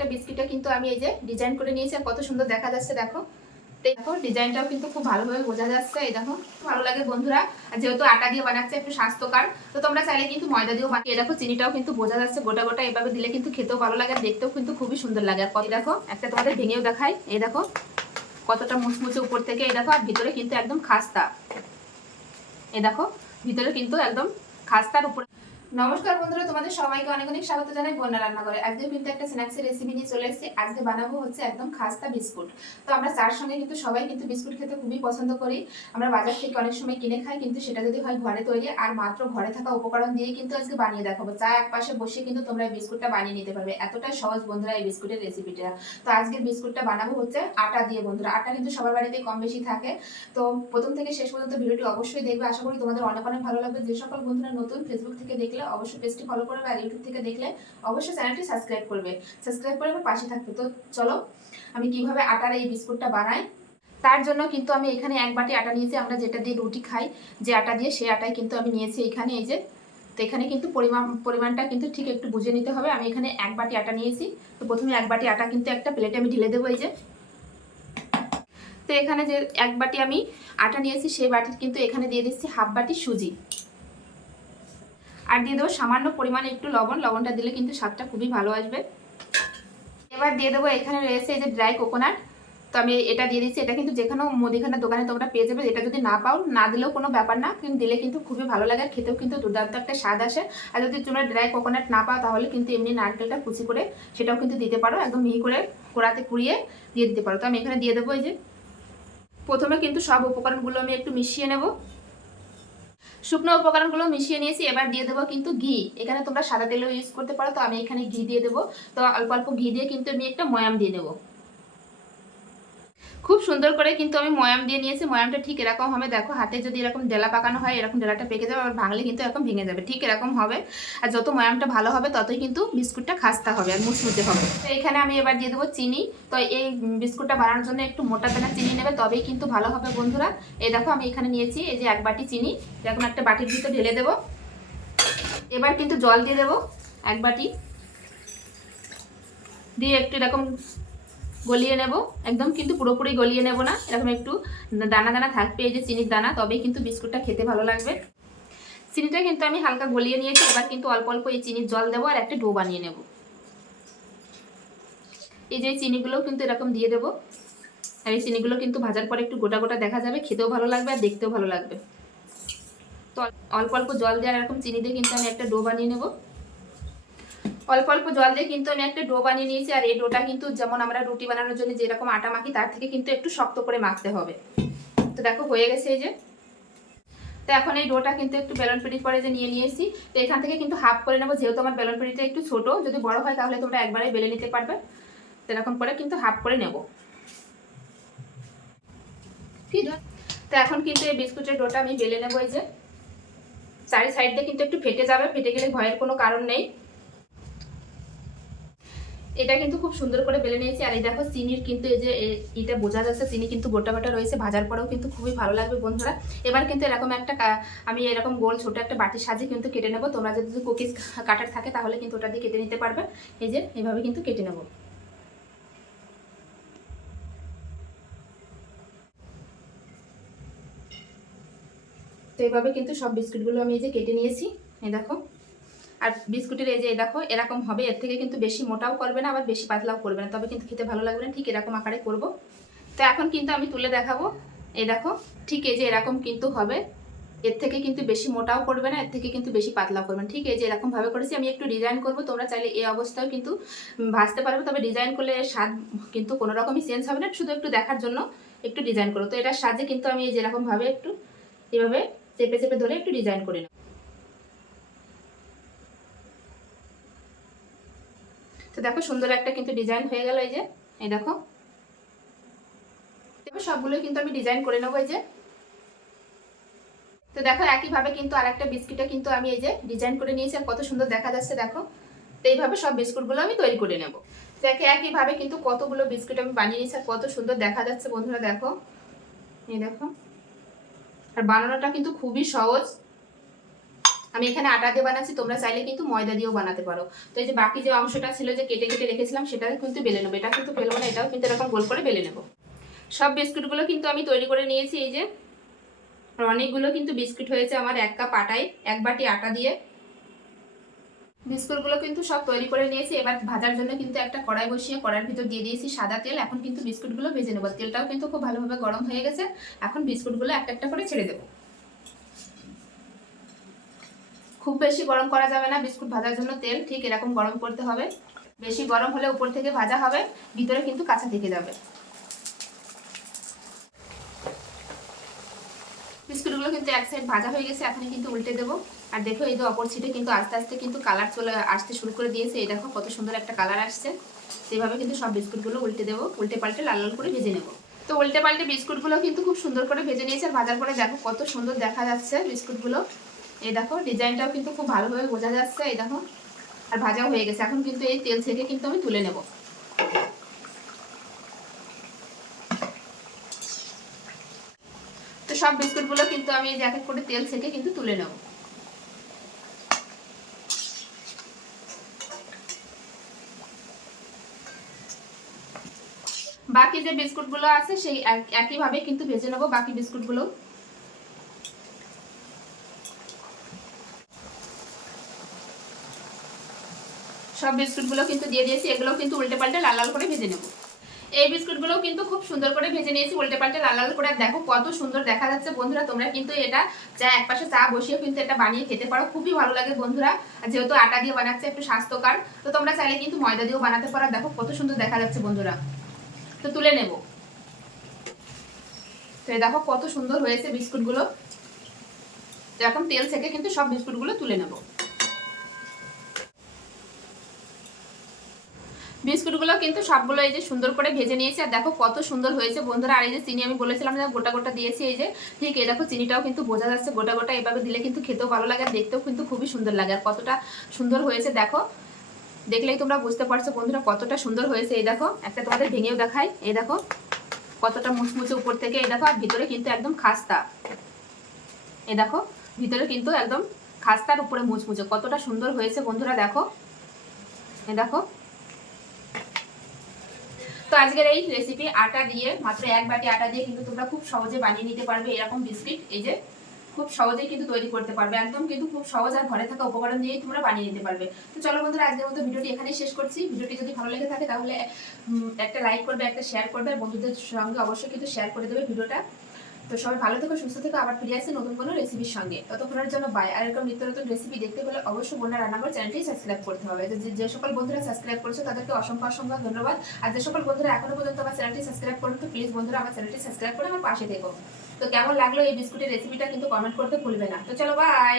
একটা বিস্কিটে কিন্তু আমি এই যে ডিজাইন করে নিয়েছি কত সুন্দর দেখা যাচ্ছে, দেখো। দেখো ডিজাইনটাও কিন্তু খুব ভালোভাবে বোঝা যাচ্ছে, এই দেখো। ভালো লাগে বন্ধুরা। যেহেতু আটা দিয়ে বানাচ্ছে, একটু স্বাস্থ্যকর, তো তোমরা চাইলে কিন্তু ময়দা দিয়েও বানিয়ে দেখো, চিনিটাও কিন্তু বোঝা যাচ্ছে, গোটা গোটা এভাবে দিলে কিন্তু খেতেও ভালো লাগে দেখতেও কিন্তু খুবই সুন্দর লাগে। আর দেখো, একটা তোমাদের ভেঙেও দেখাই, এই দেখো। কতটা মুচমুচে উপর থেকে, এই দেখো, আর ভিতরে কিন্তু একদম খাস্তা। এই দেখো, ভিতরে কিন্তু একদম খাস্তার উপরে নমস্কার বন্ধুরা, তোমাদের সবাইকে অনেক অনেক স্বাগত জানাই বন্যা রান্না করে আজকে কিন্তু একটা স্ন্যাক্সের রেসিপি নিয়ে চলে এসেছি। আজকে বানাবো হচ্ছে একদম খাস্তা বিস্কুট। তো আমরা চার সঙ্গে কিন্তু সবাই কিন্তু বিস্কুট খেতে খুবই পছন্দ করি। আমরা বাজার থেকে অনেক সময় কিনে খাই, কিন্তু সেটা যদি হয় ঘরে তৈরি, আর মাত্র ঘরে থাকা উপকরণ দিয়ে কিন্তু আজকে বানিয়ে দেখাবো। চা এক পাশে বসে কিন্তু তোমরা এই বিস্কুটটা বানিয়ে নিতে পারবে। এতটাই সহজ বন্ধুরা এই বিস্কুটের রেসিপিটা তো আজকের বিস্কুটটা বানাবো হচ্ছে আটা দিয়ে বন্ধুরা। আটা কিন্তু সবার বাড়িতে কম বেশি থাকে। তো প্রথম থেকে শেষ পর্যন্ত ভিডিওটি অবশ্যই দেখবে। আশা করি তোমাদের অনেক অনেক ভালো লাগবে। যে সকল বন্ধুরা নতুন ফেসবুক থেকে দেখলে অবশ্যই পেজটি ফলো করবে আর ইউটিউব থেকে দেখলে অবশ্যই চ্যানেলটি সাবস্ক্রাইব করবে। সাবস্ক্রাইব করে আমার পাশে থাকবে। তো চলো, আমি কীভাবে আটার এই বিস্কুটটা বানাই? তার জন্য কিন্তু আমি এখানে এক বাটি আটা নিয়েছি। আমরা যেটা দিয়ে রুটি খাই, যে আটা দিয়ে সেই আটাই কিন্তু আমি নিয়েছি এখানে। এই যে, তো এখানে কিন্তু পরিমাণ, পরিমাণটা কিন্তু ঠিক একটু বুঝে নিতে হবে। আমি এখানে এক বাটি আটা নিয়েছি। তো প্রথমে এক বাটি আটা কিন্তু একটা প্লেটে আমি ঢেলে দেবো। এই যে, তো এখানে যে এক বাটি আমি আটা নিয়েছি সেই বাটির কিন্তু এখানে দিয়ে দিচ্ছি হাফ বাটি সুজি। আর দিয়ে দেবো সামান্য পরিমাণে একটু লবণ, লবণটা দিলে কিন্তু স্বাদটা খুবই ভালো আসবে। এবার দিয়ে দেবো, এখানে রয়েছে এই যে ড্রাই কোকোনাট তো আমি এটা দিয়ে দিচ্ছি, এটা কিন্তু যেখানেও মুদিখানার দোকানে তোমরা পেয়ে যাবে, এটা যদি না পাও, না দিলেও কোনো ব্যাপার না, কিন্তু দিলে কিন্তু খুবই ভালো লাগে খেতেও কিন্তু দুর্দান্ত একটা স্বাদ আসে। আর যদি তোমরা ড্রাই কোকোনাট না পাও, তাহলে কিন্তু এমনি নারকেলটা কুচি করে সেটাও কিন্তু দিতে পারো, একদম মিহি করে কোড়াতে কুড়িয়ে দিয়ে দিতে পারো। তো আমি এখানে দিয়ে দেবো এই যে, প্রথমে কিন্তু সব উপকরণগুলো আমি একটু মিশিয়ে নেব। শুকনো উপকরণগুলো মিশিয়ে নিয়েছি, এবার দিয়ে দেবো কিন্তু ঘি। এখানে তোমরা সাদা তেলও ইউজ করতে পারো, তো আমি এখানে ঘি দিয়ে দেবো। তো অল্প অল্প ঘি দিয়ে কিন্তু আমি একটা ময়াম দিয়ে দেবো। সুন্দর করে কিন্তু আমি ময়াম দিয়ে নিয়েছি। ময়ামটা ঠিক এরকম হবে। দেখো, হাতে যদি এরকম ডেলা পাকানো হয়, এরকম ডেলাটা পেকে যাবে আর ভাঙলে কিন্তু এরকম ভেঙে যাবে। ঠিক এরকম হবে। আর যত ময়ামটা ভালো হবে, ততই কিন্তু বিস্কুটটা খাস্তা হবে আর মুচমুচে হবে। তো এখানে আমি এবার দিয়ে দেবো চিনি। তো এই বিস্কুটটা বানানোর জন্য একটু মোটা দানা চিনি নেবে, তবেই কিন্তু ভালো হবে বন্ধুরা। এই দেখো, আমি এখানে নিয়েছি এই যে এক বাটি চিনি। এখন একটা বাটির ভিতরে ঢেলে দেবো। এবার কিন্তু জল দিয়ে দেবো এক বাটি। দিয়ে একটু এরকম গলিয়ে নেব। একদম কিন্তু পুরোপুরি গলিয়ে নেব না। এরকম একটু দানা দানা থাকবে এই যে চিনির দানা, তবেই কিন্তু বিস্কুটটা খেতে ভালো লাগবে। চিনিটা কিন্তু আমি হালকা গলিয়ে নিয়েছি, এবার কিন্তু অল্প অল্প এই চিনির জল দেবো আর একটা ডো বানিয়ে নেব। এই যে চিনিগুলোও কিন্তু এরকম দিয়ে দেবো। আর এই চিনিগুলো কিন্তু ভাজার পরে একটু গোটা গোটা দেখা যাবে, খেতেও ভালো লাগবে আর দেখতেও ভালো লাগবে। তো অল্প অল্প জল দেওয়ার এরকম চিনি দিয়ে কিন্তু আমি একটা ডো বানিয়ে নেব। অল্প অল্প জল দিয়ে কিন্তু আমি একটা ডো বানিয়ে নিয়েছি, আর এই ডোটা কিন্তু যেমন আমরা রুটি বানানোর জন্য যেরকম আটা মাখি, তার থেকে কিন্তু একটু শক্ত করে মাখতে হবে। তো দেখো, হয়ে গেছে এই যে। তো এখন এই ডোটা কিন্তু একটু বেলন পিড়ি পরে যে নিয়ে নিয়েছি, তো এখান থেকে কিন্তু হাফ করে নেব, যেহেতু আমার বেলন পিড়িটা একটু ছোট, যদি বড় হয় তাহলে তোমরা একবারে বেলে নিতে পারবে। এরকম করে কিন্তু হাফ করে নেব। তো এখন কিন্তু এই বিস্কুটের ডোটা আমি বেলে নেব এই যে। চারি সাইড দিয়ে কিন্তু একটু ফেটে যাবে, ফেটে গেলে ভয়ের কোনো কারণ নেই। এটা কিন্তু খুব সুন্দর করে বেলে নিয়েছি। আর এই দেখো চিনির কিন্তু এই যে এটা বোঝা যাচ্ছে, চিনি কিন্তু গোটা গোটা রয়েছে। ভাজার পরেও কিন্তু খুবই ভালো লাগবে বন্ধুরা। এবার কিন্তু এরকম একটা আমি এরকম গোল ছোট একটা বাটির সাজে কিন্তু কেটে নেব। তোমরা যদি কুকিজ কাটার থাকে তাহলে কিন্তু ওটা দিয়ে কেটে নিতে পারবে। এই যে, এভাবে কিন্তু কেটে নেব। তো এইভাবে কিন্তু সব বিস্কুটগুলো আমি এই যে কেটে নিয়েছি। এই দেখো। আর বিস্কুটের এই যে দেখো, এরকম হবে, এর থেকে কিন্তু বেশি মোটাও করবে না, আবার বেশি পাতলাও করবে না। তবে কিন্তু খেতে ভালো লাগবে না, ঠিক এরকম আকারে করব। তো এখন কিন্তু আমি তুলে দেখাবো। এই দেখো, ঠিক এই যে এরকম কিন্তু হবে। এর থেকে কিন্তু বেশি মোটাও করবে না, এর থেকে কিন্তু বেশি পাতলাও করবে না। ঠিক এই যে এরকমভাবে করেছি, আমি একটু ডিজাইন করব, তোমরা চাইলে এই অবস্থায় কিন্তু ভাজতে পারবে। তবে ডিজাইন করলে স্বাদ কিন্তু কোনো রকমই চেঞ্জ হবে না, শুধু একটু দেখার জন্য একটু ডিজাইন করো। তো এটার সাজে কিন্তু আমি এই যেরকমভাবে একটু, এভাবে চেপে চেপে ধরে একটু ডিজাইন করে নেব তো দেখো সুন্দর একটা কিন্তু ডিজাইন হয়ে গেল এই যে, এই দেখো। এবার সবগুলো কিন্তু আমি ডিজাইন করে নেব এই যে। তো দেখো একইভাবে কিন্তু আর একটা বিস্কিটে কিন্তু আমি এই যে ডিজাইন করে নিয়েছি কত সুন্দর দেখা যাচ্ছে, দেখো। তো এইভাবে সব বিস্কুটগুলো আমি তৈরি করে নেব। দেখে একইভাবে কিন্তু কতগুলো বিস্কুট আমি বানিয়ে নিয়েছি কত সুন্দর দেখা যাচ্ছে বন্ধুরা, দেখো। এই দেখো। আর বানানোটা কিন্তু খুবই সহজ। আমি এখানে আটা দিয়ে বানাচ্ছি, তোমরা চাইলে কিন্তু ময়দা দিয়েও বানাতে পারো। তো এই যে বাকি যে অংশটা ছিল যে কেটে কেটে রেখেছিলাম সেটা কিন্তু বেলে নেব। এটা কিন্তু বেলবো না, এটাও কিন্তু এরকম গোল করে বেলে নেব। সব বিস্কুটগুলো কিন্তু আমি তৈরি করে নিয়েছি, এই যে অনেকগুলো কিন্তু বিস্কুট হয়েছে আমার এক কাপ আটায়, এক বাটি আটা দিয়ে। বিস্কুটগুলো কিন্তু সব তৈরি করে নিয়েছি। এবার ভাজার জন্য কিন্তু একটা কড়াই বসিয়ে কড়াইয়ের ভিতর দিয়ে দিয়েছি সাদা তেল। এখন কিন্তু বিস্কুটগুলো ভেজে নেব। তেলটাও কিন্তু খুব ভালোভাবে গরম হয়ে গেছে। এখন বিস্কুটগুলো একটা একটা করে ছেড়ে দেবো। খুব বেশি গরম করা যাবে না, বিস্কুট ভাজার জন্য তেল, ঠিক এরকম গরম করতে হবে। বেশি গরম হলে উপর থেকে ভাজা হবে, ভিতরে কিন্তু কাঁচা থেকে যাবে। বিস্কুটগুলো কিন্তু এক সাইড ভাজা হয়ে গেছে এখন কিন্তু উল্টে দেবো। আর দেখো, এই যে অপর ছিটে কিন্তু আস্তে আস্তে কিন্তু কালার চলে, আসতে শুরু করে দিয়েছে। এই দেখো, কত সুন্দর একটা কালার আসছে। সেভাবে কিন্তু সব বিস্কুটগুলো উল্টে দেবো। উল্টে পাল্টে লাল লাল করে ভেজে নেব। তো উল্টে পাল্টে বিস্কুটগুলো কিন্তু খুব সুন্দর করে ভেজে নিয়েছে। আর ভাজার পরে দেখো, কত সুন্দর দেখা যাচ্ছে বিস্কুটগুলো। এই দেখো, ডিজাইনটাও কিন্তু খুব ভালোভাবে বোঝা যাচ্ছে, এই দেখো। আর ভাজাও হয়ে গেছে। এখন কিন্তু এই তেল থেকে কিন্তু আমি তুলে নেব। তো সব বিস্কুটগুলো কিন্তু আমি এক এক করে তেল থেকে কিন্তু তুলে নেব। বাকি যে বিস্কুটগুলো আছে, সেই এক- একইভাবে কিন্তু ভেজে নেব বাকি বিস্কুটগুলো। সব বিস্কুটগুলো কিন্তু দিয়ে দিয়েছি এগুলো কিন্তু উল্টে পাল্টে লাল লাল করে ভেজে নেব। এই বিস্কুটগুলো কিন্তু খুব সুন্দর করে ভেজে নিয়েছি, উল্টে পাল্টে লাল লাল করে। দেখো কত সুন্দর দেখা যাচ্ছে বন্ধুরা, তোমরা কিন্তু এটা চা একপাশে চা বসিয়ে কিন্তু এটা বানিয়ে খেতে পারো, খুবই ভালো লাগে বন্ধুরা। যেহেতু আটা দিয়ে বানাচ্ছে, একটু স্বাস্থ্যকর, তো তোমরা চাইলে কিন্তু ময়দা দিয়েও বানাতে পারো। দেখো কত সুন্দর দেখা যাচ্ছে বন্ধুরা। তো তুলে নেব। তো দেখো কত সুন্দর হয়েছে বিস্কুটগুলো। তো এখন তেল থেকে কিন্তু সব বিস্কুটগুলো তুলে নেব। বিস্কুটগুলো কিন্তু সবগুলো এই যে সুন্দর করে ভেজে নিয়েছি। আর দেখো কত সুন্দর হয়েছে বন্ধুরা। আর এই যে চিনি আমি বলেছিলাম যে গোটা গোটা দিয়েছি এই যে। ঠিক এই দেখো চিনিটাও কিন্তু বোঝা যাচ্ছে গোটা গোটা। এভাবে দিলে কিন্তু খেতেও ভালো লাগে আর দেখতেও কিন্তু খুবই সুন্দর লাগে। আর কতটা সুন্দর হয়েছে দেখো। দেখলেই তোমরা বুঝতে পারছ বন্ধুরা কতটা সুন্দর হয়েছে। এই দেখো, একটা তোমাদের ভেঙেও দেখাই। এই দেখো, কতটা মুচমুচে উপর থেকে। এই দেখো, আর ভিতরে কিন্তু একদম খাস্তা। এই দেখো, ভিতরে কিন্তু একদম খাস্তার উপরে মুচমুচে। কতটা সুন্দর হয়েছে বন্ধুরা দেখো। এই দেখো তো আজকের এই রেসিপি আটা দিয়ে, মাত্র এক বাটি আটা দিয়ে কিন্তু তোমরা খুব সহজে বানিয়ে নিতে পারবে এরকম বিস্কিট এই যে, খুব সহজেই কিন্তু তৈরি করতে পারবে। একদম কিন্তু খুব সহজ আর ঘরে থাকা উপকরণ দিয়েই তোমরা বানিয়ে নিতে পারবে। তো চলো বন্ধুরা, আজকের মতো ভিডিওটি এখানেই শেষ করছি। ভিডিওটি যদি ভালো লেগে থাকে তাহলে একটা লাইক করবে, একটা শেয়ার করবে। আর বন্ধুদের সঙ্গে অবশ্যই কিন্তু শেয়ার করে দেবে ভিডিওটা। তো সবাই ভালো থেকো, সুস্থ থেকো, আবার ফিরে আসে নতুন কোনো রেসিপির সঙ্গে। ততক্ষণের জন্য বাই আর এরকম নিত্য নতুন রেসিপি দেখতে হলে অবশ্যই বন্যা রান্নাঘর চ্যানেলটি সাবস্ক্রাইব করতে হবে। তো যে সকল বন্ধুরা সাবস্ক্রাইব করেছ, তাদেরকে অসংখ্য অসংখ্য ধন্যবাদ। আর যে সকল বন্ধুরা এখনও পর্যন্ত আমার চ্যানেলটি সাবস্ক্রাইব করুন, তো প্লিজ বন্ধুরা আমার চ্যানেলটি সাবস্ক্রাইব করে আমার পাশে দেখো তো কেমন লাগল এই বিস্কুটের রেসিপিটা কিন্তু কমেন্ট করতে ভুলবে না। তো চলো বাই